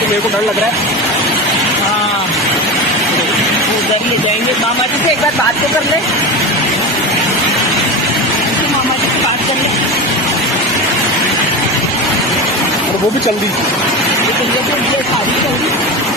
मेरे को डर लग रहा है। हाँ उधर ले जाएंगे। मामा जी से एक बार बात तो कर ले, मामा जी से बात कर ले। और वो भी चल दी। ये शादी चल रही।